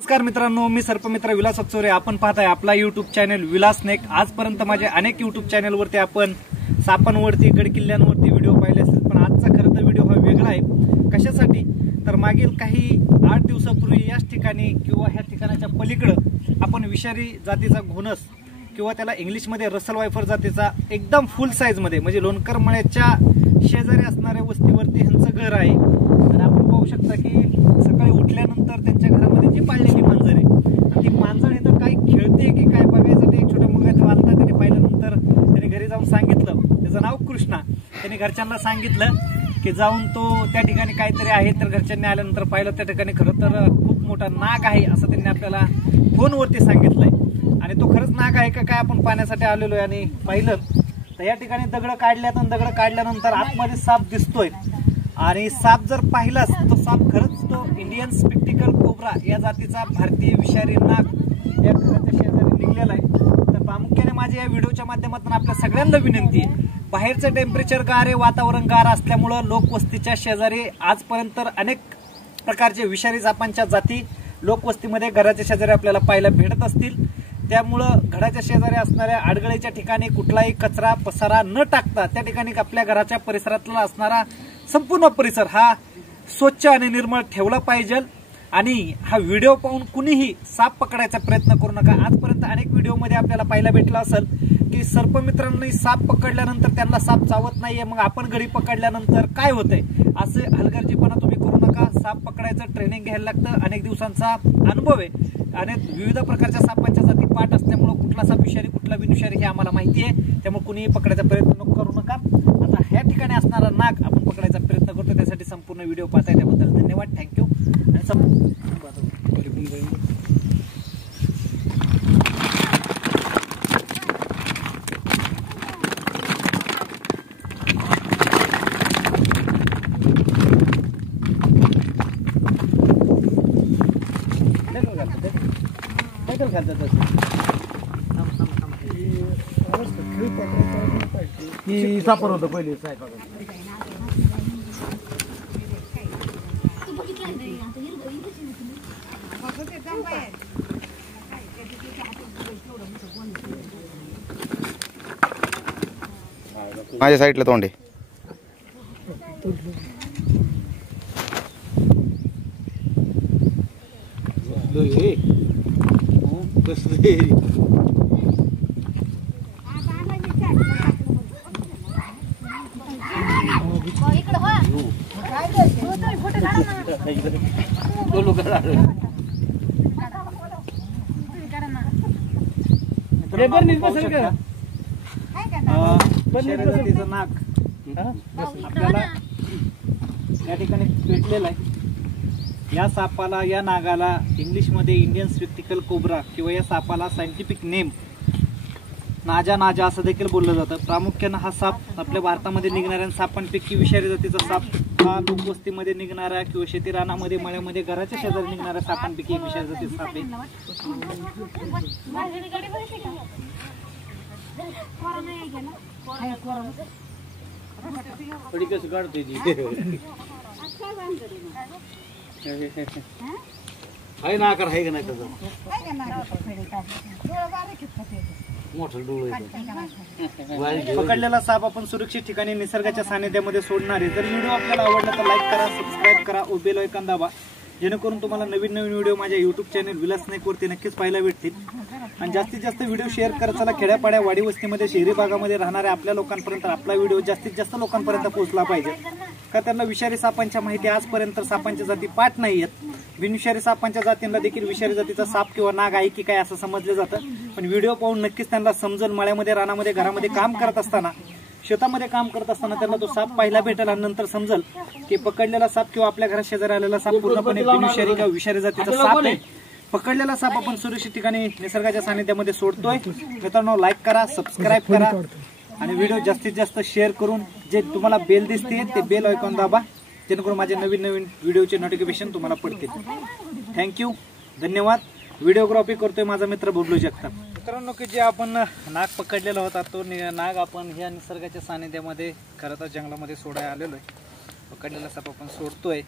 नमस्कार मित्रांनो, मी सर्पमित्र विलास अक्षोरे. आपण पाहताय आपला युट्यूब चॅनल विलास नेक. आजपर्यंत माझे अनेक युट्यूब चॅनलवरती आपण सापांवरती गड किल्ल्यांवरती व्हिडिओ पाहिले असतील, पण आजचा खरं तर व्हिडिओ हा वेगळा आहे. कशासाठी तर मागील काही 8 दिवसापूर्वी याच ठिकाणी किंवा ह्या ठिकाणाच्या पलीकडं आपण विषारी जातीचा घोणस किंवा त्याला इंग्लिशमध्ये रसल वायफर जातीचा एकदम फुल साईजमध्ये म्हणजे लोणकर मळ्याच्या शेजारी असणाऱ्या वस्तीवरती ह्यांचं घर आहे. आणि आपण पाहू शकता की सकाळी उठल्यानंतर त्यांच्या घरामध्ये जी पाळलेली मांजर आहे, ती मांजर इथं काय खेळते की काय बघायसाठी एक छोटा मुलगा इथं आलता. त्याने पाहिल्यानंतर त्याने घरी जाऊन सांगितलं, त्याचं नाव कृष्णा. त्याने घरच्यांना सांगितलं की जाऊन तो त्या ठिकाणी काहीतरी आहे. तर घरच्यांनी आल्यानंतर पाहिलं त्या ठिकाणी खरं तर खूप मोठा नाग आहे असं त्यांनी आपल्याला फोनवरती सांगितलंय. आणि तो खरंच नाग आहे का काय आपण पाहण्यासाठी आलेलो आहे. आणि पाहिलं तर या ठिकाणी दगड काढल्यात आणि दगड काढल्यानंतर आतमध्ये साप दिसतोय. आणि साप जर पाहिलाच तो साप खरंच तो इंडियन स्पेक्टिकल कोब्रा या जातीचा भारतीय विषारी नाग या घराच्या शेजारी निघलेला आहे. तर प्रामुख्याने माझ्या या व्हिडिओच्या माध्यमातून आपल्या सगळ्यांना विनंती आहे, बाहेरचं टेम्परेचर गार आहे, वातावरण गार असल्यामुळं लोकवस्तीच्या शेजारी आजपर्यंत अनेक प्रकारचे विषारी सापांच्या जाती लोकवस्तीमध्ये घराच्या शेजारी आपल्याला पाहायला भेटत असतील. त्यामुळं घराच्या शेजारी असणाऱ्या आडगळीच्या ठिकाणी कुठलाही कचरा पसारा न टाकता त्या ठिकाणी आपल्या घराच्या परिसरातला असणारा संपूर्ण परिसर हा स्वच्छ आणि निर्मळ ठेवला पाहिजे. आणि हा व्हिडिओ पाहून कुणीही साप पकडायचा प्रयत्न करू नका. आजपर्यंत अनेक व्हिडिओमध्ये आपल्याला पाहायला भेटलं असेल की सर्पमित्रांनी साप पकडल्यानंतर त्यांना साप चावत नाहीये, मग आपण घरी पकडल्यानंतर काय होतंय, असे हलगर्जीपणा तुम्ही करू नका. साप पकडायचं ट्रेनिंग घ्यायला लागतं, अनेक दिवसांचा अनुभव आहे आणि विविध प्रकारच्या सापांच्या जाती पाठ असल्यामुळे कुठला साप विषारी कुठला बिनविषारी हे आम्हाला माहिती आहे. त्यामुळे कुणीही पकडायचा प्रयत्न करू नका. आता ह्या ठिकाणी असणारा नाग आपण पकडायचा प्रयत्न करतो, त्यासाठी संपूर्ण व्हिडिओ पाहताय त्याबद्दल धन्यवाद, थँक्यू. की सापर होतं पहिले माझ्या साईडला तोंड आहे. जातीचं नाग आपल्याला या ठिकाणी भेटलेलं आहे. या सापाला या नागाला इंग्लिशमध्ये इंडियन स्पेक्टिकल कोब्रा किंवा या सापाला सायंटिफिक नेम नाजा नाजा असं देखील बोललं जातं. प्रामुख्यानं हा साप आपल्या भारतामध्ये निघणाऱ्या सापांपैकी विषारी जातीचा साप हा लोकवस्तीमध्ये निघणारा किंवा शेती रानामध्ये मळ्यामध्ये घराच्या शेजारी निघणाऱ्या सापांपैकी एक विषारी जातीचा साप आहे. कसं काढते आहे ना आकार आहे का नाही त्याचा मोठं डोळं पकडलेला साप आपण सुरक्षित ठिकाणी निसर्गाच्या सानिध्यामध्ये सोडणार आहे. जर व्हिडिओ आपल्याला आवडला तर लाईक करा, सबस्क्राईब करा, बेल आयकॉन दाबा, जेणेकरून तुम्हाला नवीन नवीन व्हिडिओ माझ्या युट्यूब चॅनल विलास नेकवरती नक्कीच पाहायला भेटतील. आणि जास्तीत जास्त व्हिडिओ शेअर करा. चला खेड्यापाड्या वाडी वस्तीमध्ये शहरी भागामध्ये राहणाऱ्या आपल्या लोकांपर्यंत आपला व्हिडिओ जास्तीत जास्त लोकांपर्यंत पोहोचला पाहिजे. का त्यांना विषारी सापांच्या माहिती आजपर्यंत सापांच्या जाती पाठ नाही आहेत. बिनविषारी सापांच्या जातींना देखील विषारी जातीचा साप किंवा नाग आहे की काय असं समजलं जातं, पण व्हिडिओ पाहून नक्कीच त्यांना समजून मळ्यामध्ये रानामध्ये घरामध्ये काम करत असताना शेतामध्ये काम करत असताना त्यांना तो साप पाहायला भेटेल आणि नंतर समजेल की पकडलेला साप किंवा आपल्या घरात शेजारी आलेला साप पूर्णपणे बिनविषारी किंवा विषारी जातीचा साप आहे. पकडलेला साप आपण सुरक्षित ठिकाणी निसर्गाच्या सानिध्यामध्ये सोडतोय. मित्रांनो, लाईक करा, सबस्क्राईब करा आणि व्हिडिओ जास्तीत जास्त शेअर करून जे तुम्हाला बेल दिसते ते बेल आयकॉन दाबा, जेणेकरून माझे नवीन नवीन व्हिडिओचे नोटिफिकेशन तुम्हाला पडतील. थँक्यू, धन्यवाद. व्हिडिओग्राफी करतोय माझा मित्र बबलू जगताप. मित्रांनो, की जे आपण नाग पकडलेला होता तो नाग आपण ह्या निसर्गाच्या सानिध्यामध्ये खरं तर जंगलामध्ये सोडायला आलेलो आहे. पकडलेला साप आपण सोडतोय.